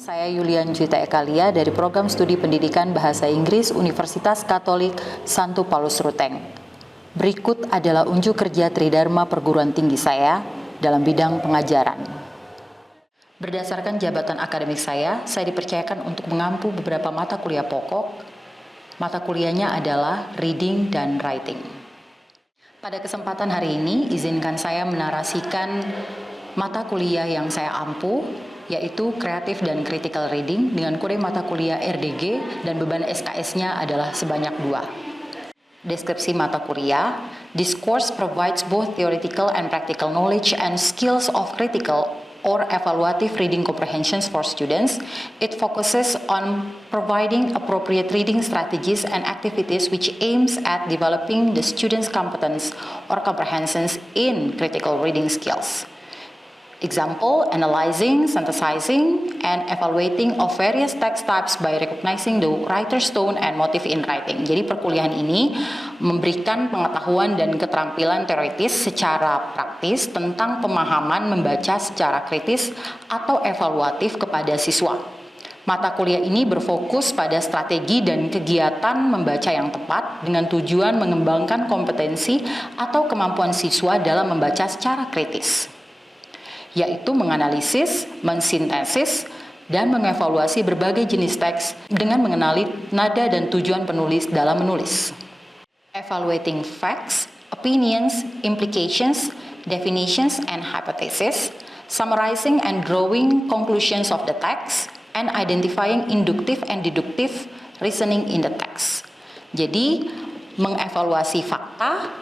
Saya Yulian Juwita Ekalia dari Program Studi Pendidikan Bahasa Inggris Universitas Katolik Santo Paulus Ruteng. Berikut adalah unjuk kerja Tridharma perguruan tinggi saya dalam bidang pengajaran. Berdasarkan jabatan akademik saya dipercayakan untuk mengampu beberapa mata kuliah pokok. Mata kuliahnya adalah Reading dan Writing. Pada kesempatan hari ini, izinkan saya menarasikan mata kuliah yang saya ampu, yaitu Creative dan Critical Reading dengan kode mata kuliah RDG dan beban SKS-nya adalah sebanyak 2. Deskripsi mata kuliah, this course provides both theoretical and practical knowledge and skills of critical or evaluative reading comprehensions for students. It focuses on providing appropriate reading strategies and activities which aims at developing the students' competence or comprehensions in critical reading skills. Example, analyzing, synthesizing, and evaluating of various text types by recognizing the writer's tone and motive in writing. Jadi perkuliahan ini memberikan pengetahuan dan keterampilan teoritis secara praktis tentang pemahaman membaca secara kritis atau evaluatif kepada siswa. Mata kuliah ini berfokus pada strategi dan kegiatan membaca yang tepat dengan tujuan mengembangkan kompetensi atau kemampuan siswa dalam membaca secara kritis, yaitu menganalisis, mensintesis, dan mengevaluasi berbagai jenis teks dengan mengenali nada dan tujuan penulis dalam menulis. Evaluating facts, opinions, implications, definitions, and hypotheses, summarizing and drawing conclusions of the text, and identifying inductive and deductive reasoning in the text. Jadi, mengevaluasi fakta,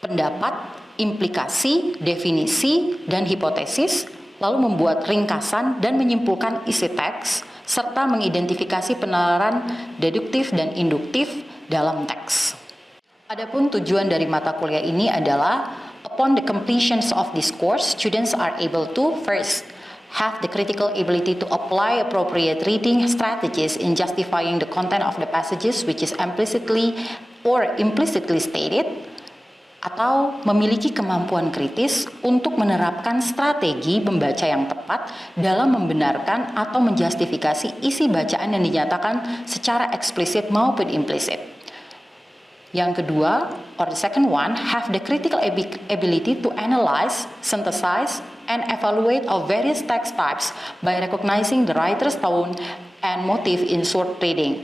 pendapat, implikasi, definisi, dan hipotesis, lalu membuat ringkasan dan menyimpulkan isi teks, serta mengidentifikasi penalaran deduktif dan induktif dalam teks. Adapun tujuan dari mata kuliah ini adalah, upon the completion of this course, students are able to first have the critical ability to apply appropriate reading strategies in justifying the content of the passages which is implicitly or implicitly stated, atau memiliki kemampuan kritis untuk menerapkan strategi membaca yang tepat dalam membenarkan atau menjustifikasi isi bacaan yang dinyatakan secara eksplisit maupun implisit. Yang kedua, or the second one, have the critical ability to analyze, synthesize, and evaluate of various text types by recognizing the writer's tone and motive in short reading.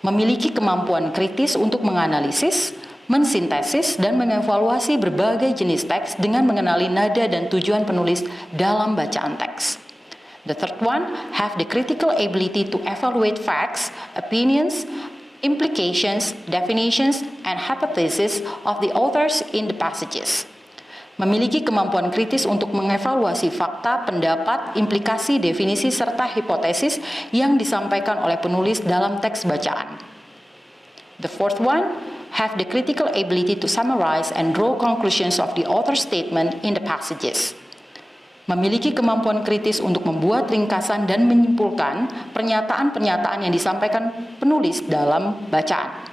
Memiliki kemampuan kritis untuk menganalisis, mensintesis, dan mengevaluasi berbagai jenis teks dengan mengenali nada dan tujuan penulis dalam bacaan teks. The third one, have the critical ability to evaluate facts, opinions, implications, definitions, and hypotheses of the authors in the passages. Memiliki kemampuan kritis untuk mengevaluasi fakta, pendapat, implikasi, definisi, serta hipotesis yang disampaikan oleh penulis dalam teks bacaan. The fourth one, have the critical ability to summarize and draw conclusions of the author's statement in the passages. Memiliki kemampuan kritis untuk membuat ringkasan dan menyimpulkan pernyataan-pernyataan yang disampaikan penulis dalam bacaan.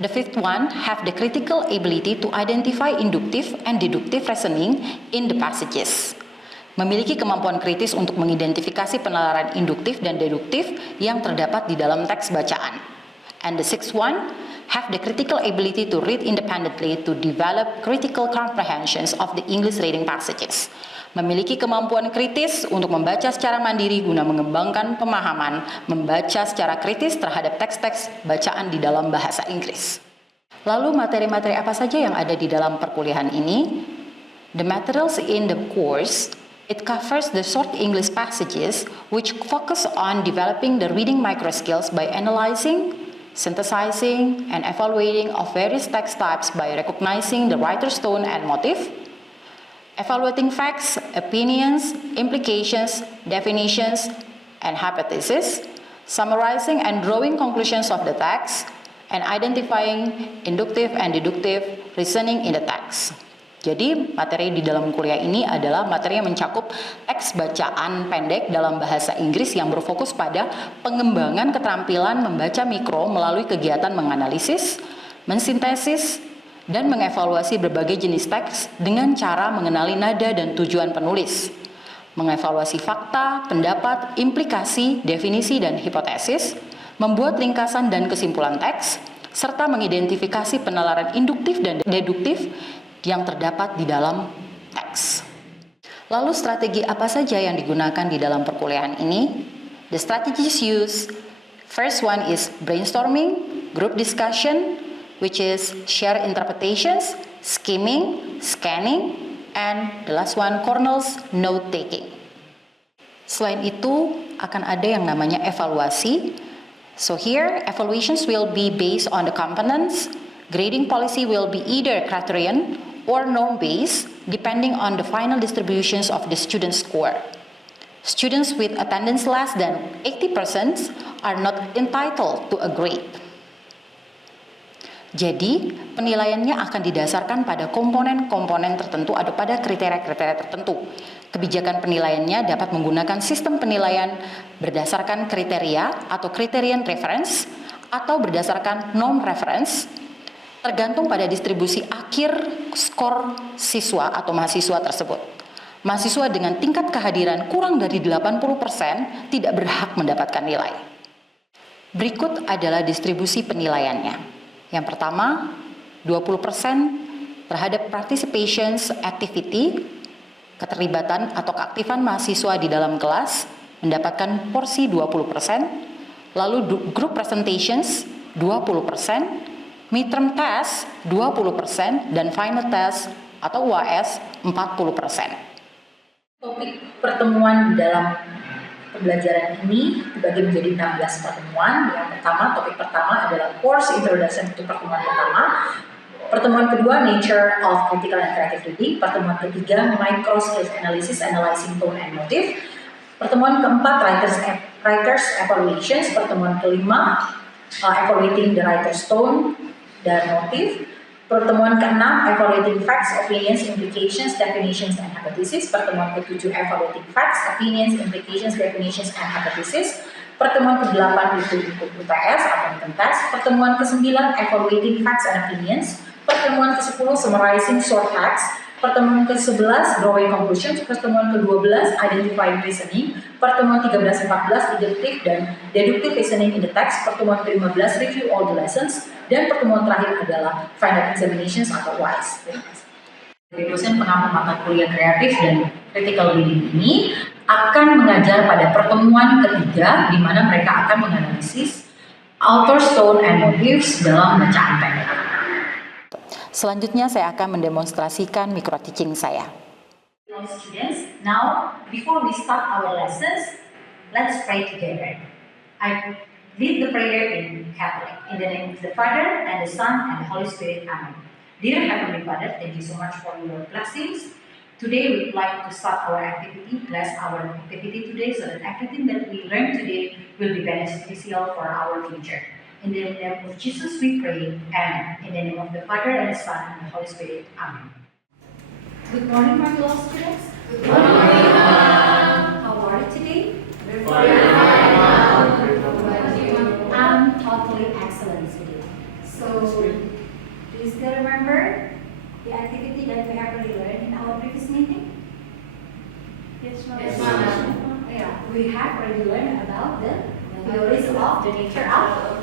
The fifth one, have the critical ability to identify inductive and deductive reasoning in the passages. Memiliki kemampuan kritis untuk mengidentifikasi penalaran induktif dan deduktif yang terdapat di dalam teks bacaan. And the sixth one, have the critical ability to read independently to develop critical comprehensions of the English reading passages. Memiliki kemampuan kritis untuk membaca secara mandiri guna mengembangkan pemahaman membaca secara kritis terhadap teks-teks bacaan di dalam bahasa Inggris. Lalu materi-materi apa saja yang ada di dalam perkuliahan ini? The materials in the course, it covers the short English passages which focus on developing the reading micro skills by analyzing, synthesizing, and evaluating of various text types by recognizing the writer's tone and motive, evaluating facts, opinions, implications, definitions, and hypotheses, summarizing and drawing conclusions of the text, and identifying inductive and deductive reasoning in the text. Jadi, materi di dalam kuliah ini adalah materi yang mencakup teks bacaan pendek dalam bahasa Inggris yang berfokus pada pengembangan keterampilan membaca mikro melalui kegiatan menganalisis, mensintesis, dan mengevaluasi berbagai jenis teks dengan cara mengenali nada dan tujuan penulis. mengevaluasi fakta, pendapat, implikasi, definisi, dan hipotesis, membuat ringkasan dan kesimpulan teks, serta mengidentifikasi penalaran induktif dan deduktif yang terdapat di dalam teks. Lalu strategi apa saja yang digunakan di dalam perkuliahan ini? The strategies used, first one is brainstorming, group discussion, which is share interpretations, skimming, scanning, and the last one, Cornell's note-taking. Selain itu, akan ada yang namanya evaluasi. So here, evaluations will be based on the components. Grading policy will be either criterion or norm-based, depending on the final distributions of the student score. Students with attendance less than 80% are not entitled to a grade. Jadi, penilaiannya akan didasarkan pada komponen-komponen tertentu atau pada kriteria-kriteria tertentu. Kebijakan penilaiannya dapat menggunakan sistem penilaian berdasarkan kriteria atau criterion reference atau berdasarkan norm reference, tergantung pada distribusi akhir skor siswa atau mahasiswa tersebut. Mahasiswa dengan tingkat kehadiran kurang dari 80% tidak berhak mendapatkan nilai. Berikut adalah distribusi penilaiannya. Yang pertama, 20% terhadap participation activity, keterlibatan atau keaktifan mahasiswa di dalam kelas mendapatkan porsi 20%, lalu group presentations 20%, midterm test 20%, dan final test atau UAS 40%. Topik pertemuan di dalam pembelajaran ini dibagi menjadi 16 pertemuan. Yang pertama, topik pertama adalah course introduction untuk pertemuan pertama. Pertemuan kedua, nature of critical and creative reading. Pertemuan ketiga, micro skills analysis, analyzing tone and motive. Pertemuan keempat, writers evaluations. Pertemuan kelima, evaluating the writer's tone dan motive. Pertemuan keenam, evaluating facts, opinions, implications, definitions, and hypothesis. Pertemuan ketujuh, evaluating facts, opinions, implications, definitions, and hypothesis. Pertemuan ke-8 itu ikut UTS atau written test. Pertemuan ke-9, evaluating facts and opinions. Pertemuan ke-10, summarizing short facts. Pertemuan ke-11, drawing conclusions. Pertemuan ke-12, identifying reasoning. Pertemuan 13-14, deductive dan deductive reasoning in the text. Pertemuan ke-15, review all the lessons. Dan pertemuan terakhir adalah final examinations atau WISE. Dosen pengampu mata kuliah kreatif dan critical reading ini akan mengajar pada pertemuan ketiga, di mana mereka akan menganalisis author's tone and motives dalam bacaan pendek. Selanjutnya saya akan mendemonstrasikan micro teaching saya. Hello students, now before we start our lessons, let's pray together. I lead the prayer in Catholic, in the name of the Father, and the Son, and the Holy Spirit. Amen. Dear Heavenly Father, thank you so much for your blessings. Today we'd like to start our activity, bless our activity today, so that everything that we learn today will be beneficial for our future. In the name of Jesus we pray, and in the name of the Father, and the Son, and the Holy Spirit. Amen. Good morning, my beloved students. Good morning. How are you today? We're fine. I'm totally excellent today. So, do you still remember the activity that we have already learned in our previous meeting? Yes, ma'am. Yeah, we have already learned about the theories of the nature of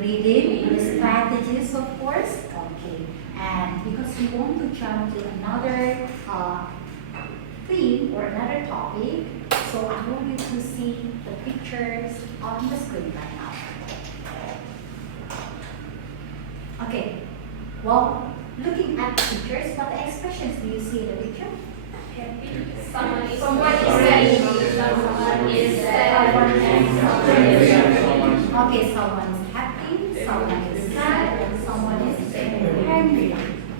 reading, the strategies, of course. Okay, and because we want to jump to another theme or another topic, so I want you to see the pictures on the screen right now. Okay, well, looking at the pictures, what expressions do you see in the picture? Happy. Someone is sad. Someone is sad. Okay, someone is happy, someone is sad, and someone is angry.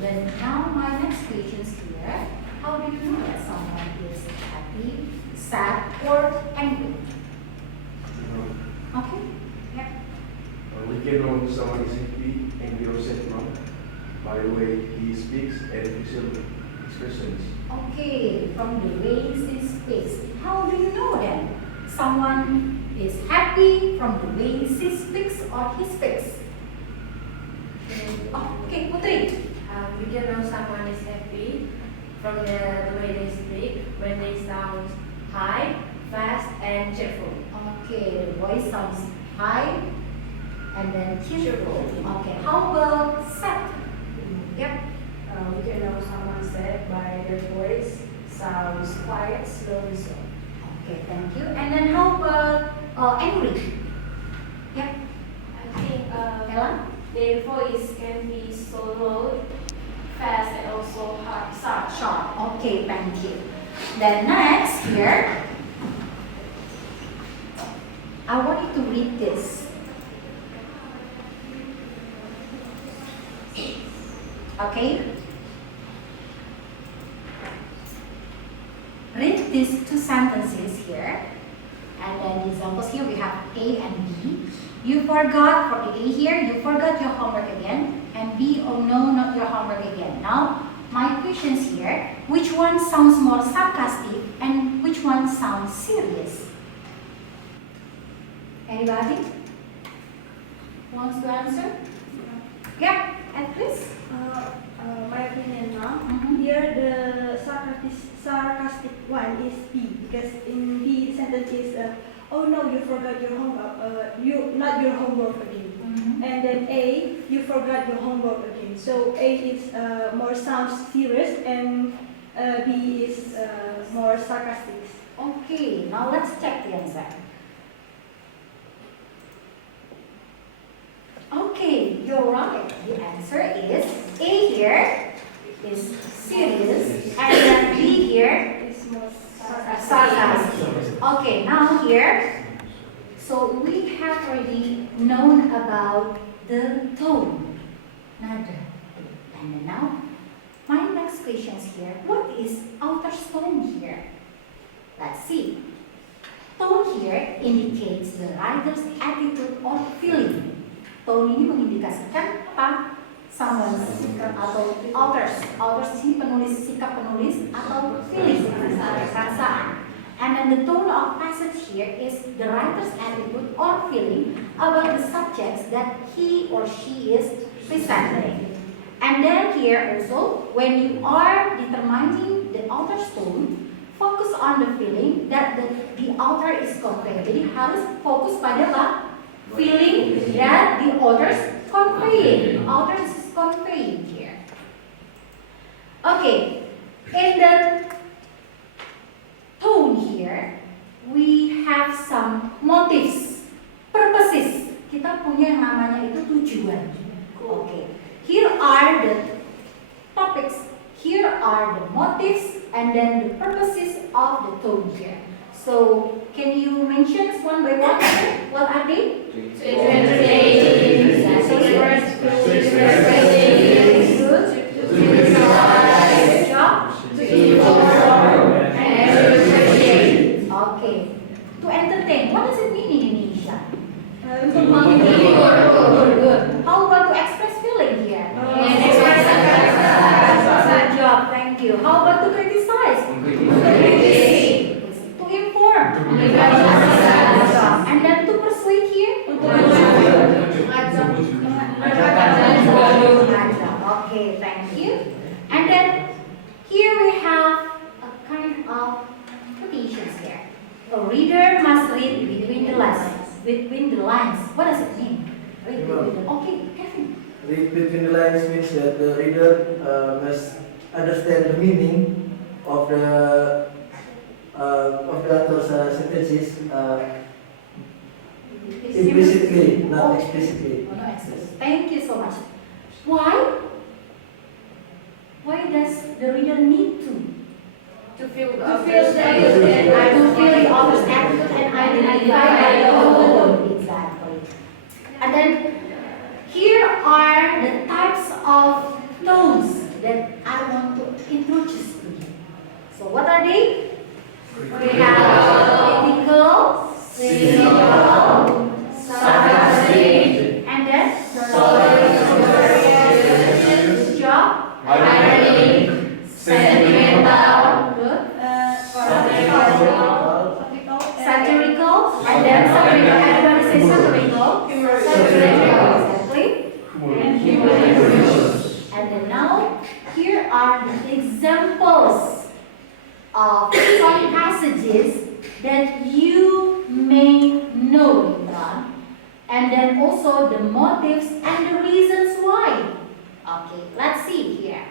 Then now my next question is here. How do you know that someone is happy, sad, or angry? Okay. Yep. We can know someone is happy, angry, or sad by the way he speaks and facial expressions. Okay, from the way he speaks. How do you know then? Someone is happy from the way she speaks or he speaks. Okay, Putri. We can know someone is happy from the way they speak when they sound high, fast, and cheerful. Okay, the voice sounds high and then cheerful. Okay, how about sad? Yep. We can know someone said by their voice sounds quiet, slow, and soft. Okay, thank you. And then how about angry? Yep. I think Ella? their voice can be so low, fast, and also sharp. Sharp. Okay, thank you. Then next here, I want you to read this. Okay? Read these two sentences here. And then the examples here we have A and B. You forgot, for the A here, you forgot your homework again. And B, oh no, not your homework again. Now, my questions here, which one sounds more sarcastic and which one sounds serious? Anybody wants to answer? Yeah, and please. My opinion now. Mhm. Here the sarcastic one is B, because in B sentence is oh no, you forgot your homework, you not your homework again. Mhm. And then A, you forgot your homework again. So A is more sounds serious and B is more sarcastic. Okay, now let's check the answer. Okay, you're right. The answer is A here is serious and then B here It's more sarcastic. Okay, now here, so we have already known about the tone, nada. And then now, my next question is here. What is outer tone here? Let's see. Tone here indicates the writer's attitude or feeling. Tone ini mengindikasikan apa? Someone's atau authors. Authors ini penulis, sikap penulis atau feeling, perasaan. And then the tone of passage here is the writer's attitude or feeling about the subjects that he or she is presenting. And then here also, when you are determining the author's tone, focus on the feeling that the author is conveying. Jadi harus fokus pada apa? Feeling that the author's conveying. Author is conveying here. Okay, in the tone here, we have some motives, purposes. Kita punya yang namanya itu tujuan. Okay, here are the topics, here are the motives, and then the purposes of the tone here. So, can you mention one by one? What are they? To entertain, Exactly. to express, Good. to criticize, Good job. to inform, and to appreciate. Okay. To entertain. What does it mean in Indonesia? Untuk Good. How about to express feeling here? And express Good job. Thank you. How about to criticize? To inform. And then to persuade here? Okay, thank you. And then here we have a kind of quotations here. A reader must read between the lines. Between the lines. What does it mean? Read between the. Okay, Kevin. Read between the lines means that the reader must understand the meaning of the author's sentences implicitly, not explicitly. Oh, no, excellent. Thank you so much. Why? Why does the reader need to feel the to feel the author's attitude and identify the tone? Exactly. And then here are the types of tones that I want to introduce to you. So what are they? We have critical, cynical, sarcastic, and then good job, ironic, sentimental, good, satirical, and then satirical. Everybody say satirical. Satirical, exactly. And humorous. And then now, here are the examples of some passages that you may know in God, and then also the motives and the reasons why. Okay, let's see here.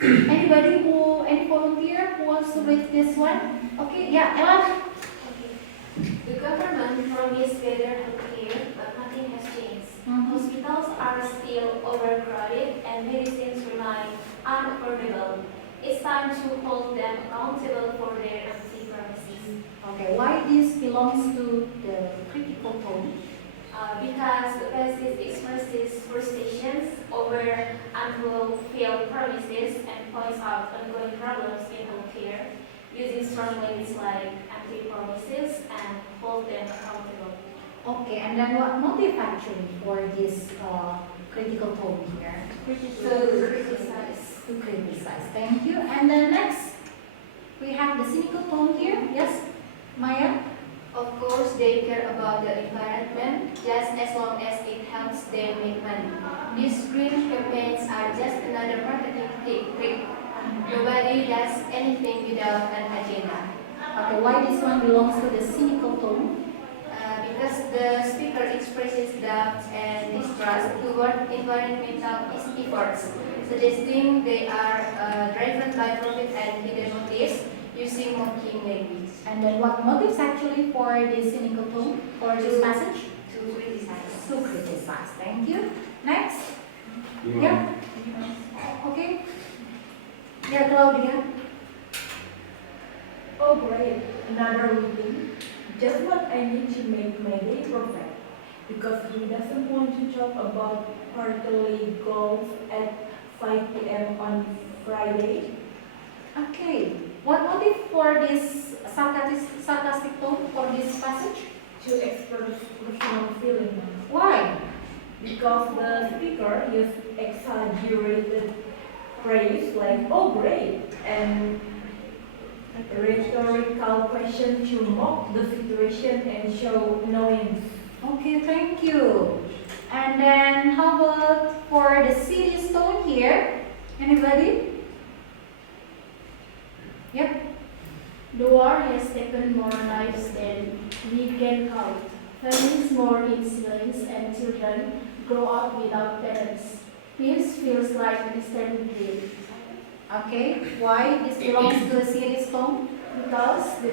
Any volunteer who wants to read this one? Okay, yeah, Ella. The government promised better healthcare, but nothing has changed. Hospitals are still overcrowded and medicines remain unaffordable. It's time to hold them accountable for their empty promises. Okay, why this belongs to the critical tone? Because the basis expresses frustrations over unfulfilled promises and points out ongoing problems in healthcare, using strong language like empty promises and hold them accountable. Okay, and then what motive actually for this critical tone here? To criticize. To criticize. Thank you. And then next, we have the cynical tone here. Yes, Maya? Of course, they care about the environment just as long as it helps them make money. These green campaigns are just another marketing trick. Nobody does anything without an agenda. Okay, why this one belongs to the cynical tone? Because the speaker expresses doubt and distrust toward environmental efforts, suggesting they are driven by profit and hidden motives, using mocking language. And then what motives actually for the cynical tone for this passage? To criticize. To criticize. Thank you. Next. Imam. Yeah. Okay. Yeah, Claudia. Oh great, another meeting. Just what I need to make my day perfect. Because he doesn't want to talk about quarterly goals at 5 p.m. on Friday. Okay. What motive for this sarcastic tone for this passage? To express personal feeling. Why? Because the speaker used exaggerated praise like, oh great, and rhetorical question to mock the situation and show annoyance. Okay, thank you. And then how about for the serious tone here? Anybody? Yep. The war has taken more lives than we can count. Families mourn in silence and children grow up without parents. Peace feels like a distant dream. Okay. Why this belongs to a serious tone? Because the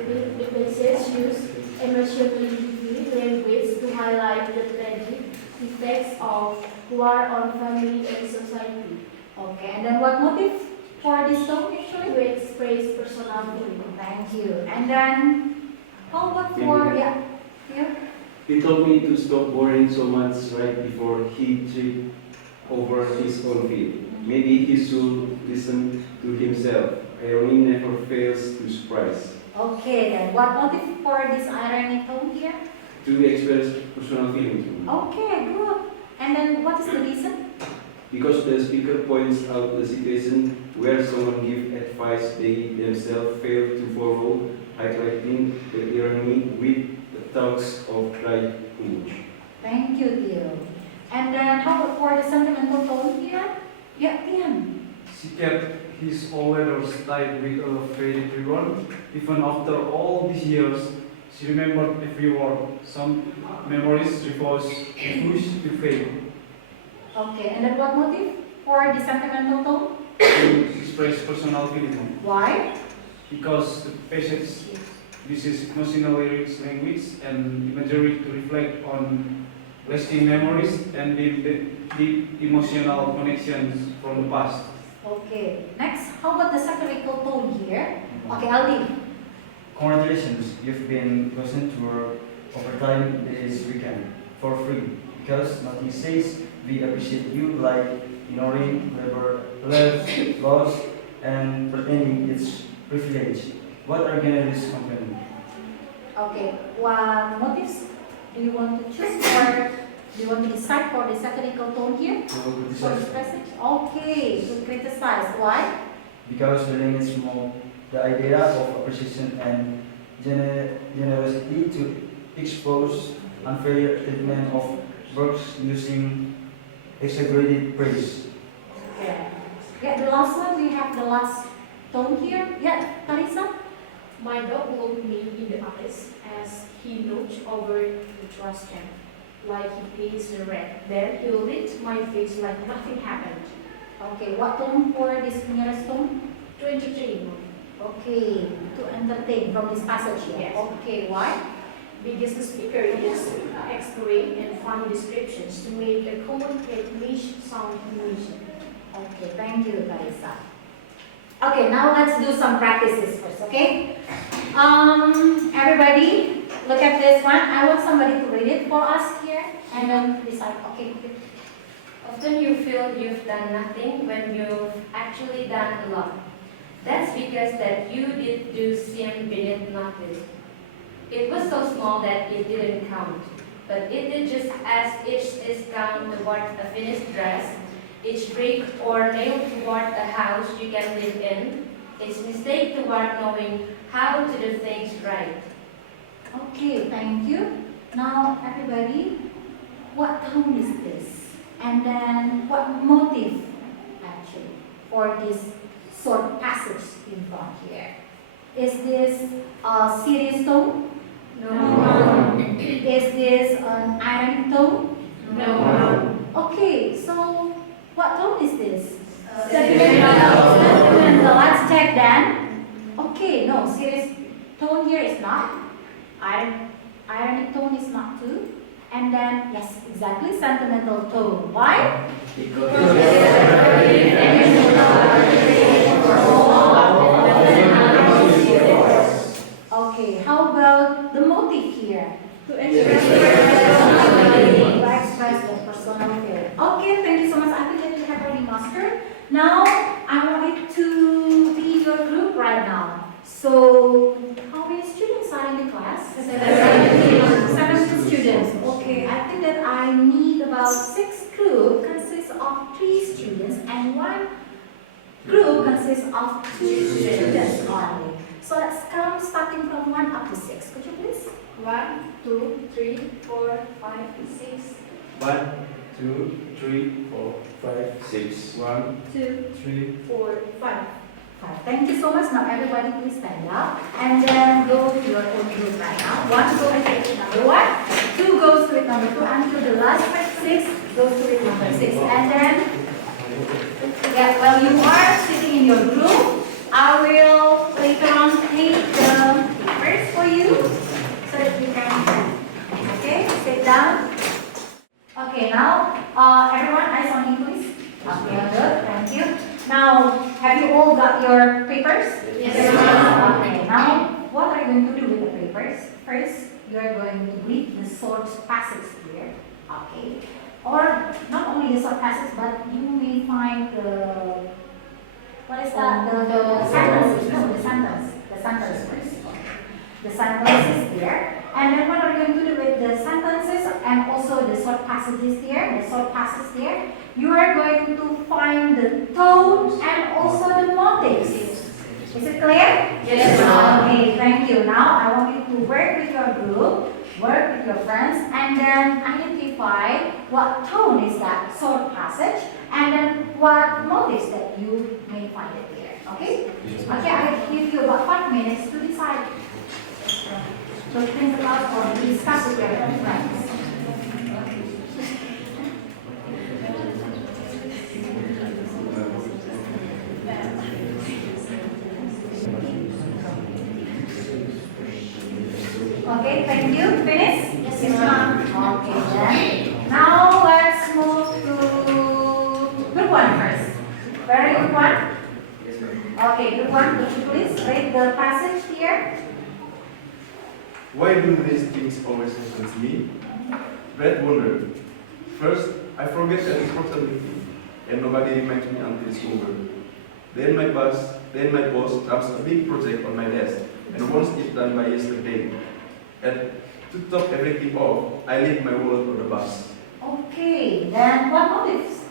passage use emotionally heavy language to highlight the tragic effects of war on family and society. Okay. And then what motive for this tone To actually? express personal feeling. Thank you. And then how about for yeah? He told me to stop worrying so much right before he tripped over his own feet. Maybe he should listen to himself. Irony never fails to surprise. Okay, then what motive for this irony tone here? To express personal feelings. Okay, good. And then what is the reason? Because the speaker points out the situation where someone gives advice they themselves fail to follow, highlighting the irony with the talks of dry humor. Thank you, dear. And then how about for the sentimental tone here? Yeah, Ian. She kept his old letters tied with a faded ribbon. Even after all these years, she remembered every word. Some memories refused to fade. Okay, and then what motive for the sentimental tone? To express personal feeling. Why? Because the passage uses emotional lyrics language and imagery to reflect on lasting memories and deep emotional connections from the past. Okay, next, how about the satirical tone here? Okay, Aldi. Congratulations, you've been chosen to work overtime this weekend for free because nothing says we appreciate you like ignoring labor laws and pretending it's privilege. What are Canada's complaining? Okay, what motives do you want to choose or do you want to decide for the satirical tone here? To For this criticize passage? Okay, to criticize. Why? because the limits more the idea of appreciation and generosity to expose unfair treatment of works using exaggerated praise. Okay. Yeah, the last one, we have the last tone here? Yeah, Carissa? My dog looked me in the eyes as he looked over the trash can, like he pays the rent. Then he licked my face like nothing happened. Okay, what tone for this nearest tone? 23. Okay, to entertain from this passage here. Yes. Okay, why? Because the speaker used extreme and funny descriptions to make a common English sound amusing. Okay, thank you, Carissa. Okay, now let's do some practices first, okay? Everybody, look at this one. I want somebody to read it for us here and then decide. Okay. Often you feel you've done nothing when you've actually done a lot. That's because that you did do seem beneath notice. It was so small that it didn't count, but it did just as each is count toward a finished dress, each brick or nail toward a house you can live in, each mistake toward knowing how to do things right. Okay, thank you. Now, everybody, what tone is this? And then, what motive, actually, for this short passage in front here? Is this a serious tone? No. Is this an ironic tone? No. Okay, so what tone is this? Sentimental. Sentimental. Let's check then. Okay, no, serious tone here is not. Ironic tone is not too. And then, yes, exactly, sentimental tone. Why? Okay, how about the motive here? To express the personal feeling. Okay, thank you so much. I think that you have already mastered. Now, I want it to be your group right now. So, how many students are in the class? 17 students. Okay, I think that I need about 6 group consists of 3 students and 1 group consists of 2 students only. So let's count starting from 1 up to 6. Could you please? 1, 2, 3, 4, 5, 6. 1, 2, 3, 4, 5, 6. 1, 2, 3, 4, 5. Thank you so much. Now everybody please stand up and then go to your own group right now. 1 go with number 1, 2 goes with number 2 until the last 6 goes with number 6. And then, yeah, while you are sitting in your group, I will later on take the papers for you so that you can, okay, sit down. Okay, now everyone eyes on me please. Okay, good, thank you. Now, have you all got your papers? Yes. Okay, now what are you going to do with the papers? First, you are going to read the short passage here. Okay. Or not only the short passage, but you may find the, what is that? The sentences. No, the sentence. The sentence first. The sentences there. And then what are you going to do with the sentences and also the short passages there, the short passage there? You are going to find the tone and also the motives. Is it clear? Yes. Okay, thank you. Now I want you to work with your group, work with your friends, and then identify what tone is that short passage, and then what motives that you may find it there. Okay? Okay, I give you about 5 minutes to decide. So think about or discuss with your friends. Okay, thank you. Finish? Yes, ma'am. Okay, then. Now let's move to group 1 first. Where are you, group 1? Okay, group 1, would you please read the passage here? Why do these things always happen to me? Brad wondered. First, I forget an important meeting, and nobody reminds me until it's over. Then my boss dumps a big project on my desk and wants it done by yesterday. And to top everything off, I leave my wallet on the bus. Okay, then what motives?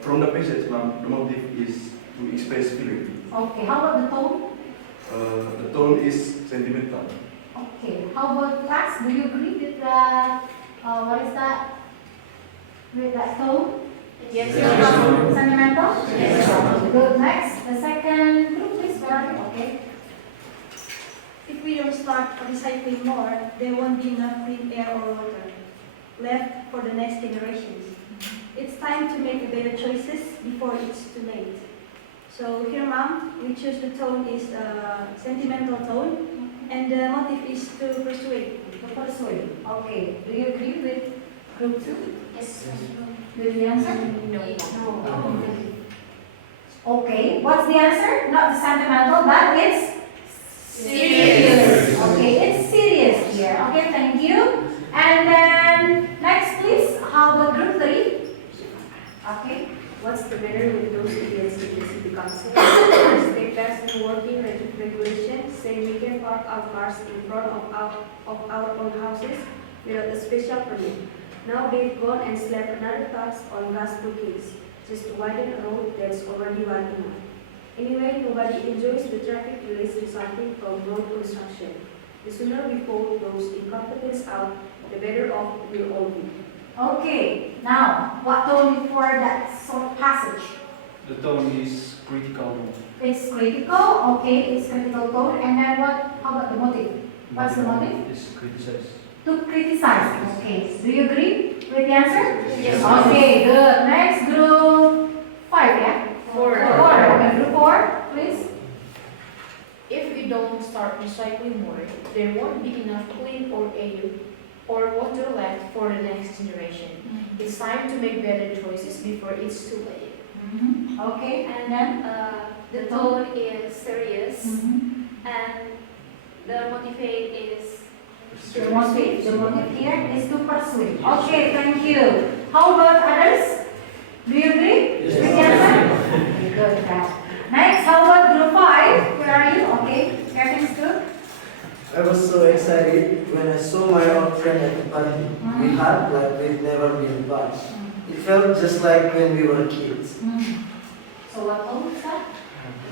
From the passage, ma'am, the motive is to express feeling. Okay, how about the tone? The tone is sentimental. Okay, how about class? Do you agree with that? What is that? With that tone? Yes. Sentimental? Yes. Good. Next, the second group, please. Where are you? Okay. If we don't start recycling more, there won't be enough clean air or water left for the next generations. It's time to make better choices before it's too late. So here, Mom, we choose the tone is sentimental tone, and the motive is to persuade. To persuade. Okay. Do you agree with group 2? Yes. With the answer? No. Okay. What's the answer? Not the sentimental, but it's serious. Okay, it's serious here. Okay, thank you. And then next, please. How about group 3? Okay. What's the matter with those idiots because it becomes safe? Stay fast in working regulations say we can park our cars in front of our own houses without a special permit. Now they've gone and slapped another tax on gas bookings just to widen a road that's already wide enough. Anyway, nobody enjoys the traffic delays resulting from road construction. The sooner we pull those incompetents out, the better off we'll all be. Okay. Now, what tone for that sort of passage? The tone is critical. It's critical. Okay, it's critical tone. And then what? How about the motive? What's the motive? Is criticize. To criticize. Okay. Do you agree with the answer? Yes. Okay, good. Next, group 5, yeah? 4. Okay, group 4, please. If we don't start recycling more, there won't be enough clean or air or water left for the next generation. It's time to make better choices before it's too late. Okay, and then The tone is serious, Mm-hmm. and the motivate is the motive here is to persuade. Okay, thank you. How about others? Do you agree with the answer? Okay, good. Next, how about group 5? Where are you? Okay, everything's good. I was so excited when I saw my old friend at the party. We had like we've never been apart. It felt just like when we were kids. So what tone is that?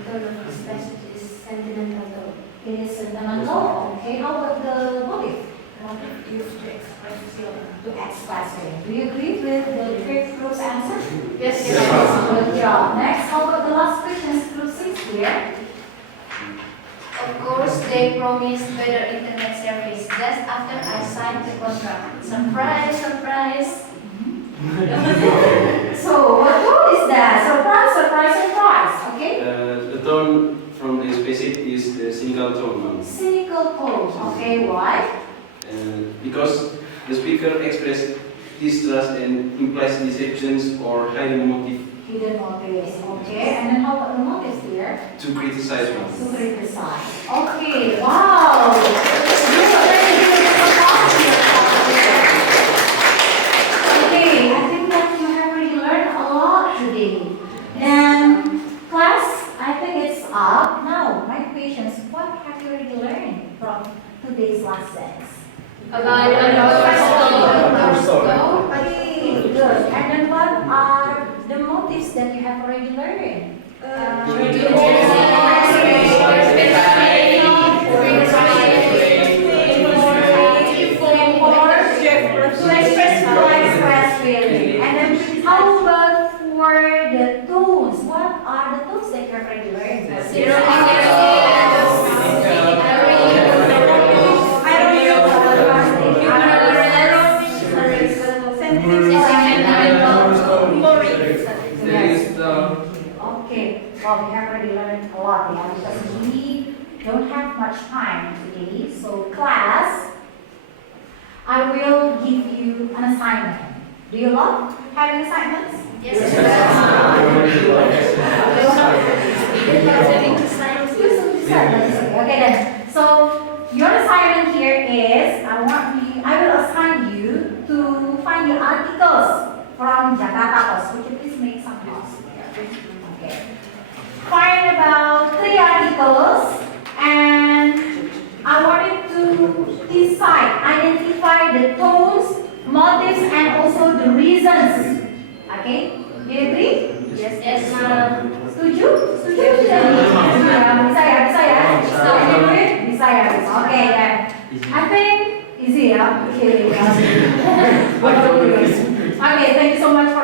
the tone of this passage is sentimental tone. It is sentimental. Okay, how about the motive? The motive used to express feeling. To express it. Do you agree with the fifth group's answer? Yes. Good job. Next, how about the last question, group 6 here? Of course, they promised better internet service just after I signed the contract. Surprise, surprise. So, what tone is that? Surprise, surprise, surprise. Okay? The tone from the spaceship is the single tone. Cynical tone. Okay, why? Because the speaker expresses distrust and implies deceptions or hidden motive Hidden motives. Okay, and then how about the motives here? to criticize one. To criticize. Okay, wow. Okay, I think that you have already learned a lot today. And class, I think it's up. Now, my patients, what have you already learned from today's lessons? About our story. Okay, good. And then what are the motives that you have already learned? And then how about for the tones? What are the tones that you have already learned? Okay, well, we have already learned a lot, yeah, because we don't have much time today. So, class, I will give you an assignment. Do you love having assignments? Yes. Okay then. So your assignment here is I will assign you to find the articles from Jakarta Post. Would you please make some notes? Okay. Find about 3 articles, and I want you to identify the tones, motives, and also the reasons. Okay? Do you agree? Yes. Setuju? Setuju? Bisa ya? Bisa ya? Okay then. I think easy ya? Okay. Okay, thank you so much for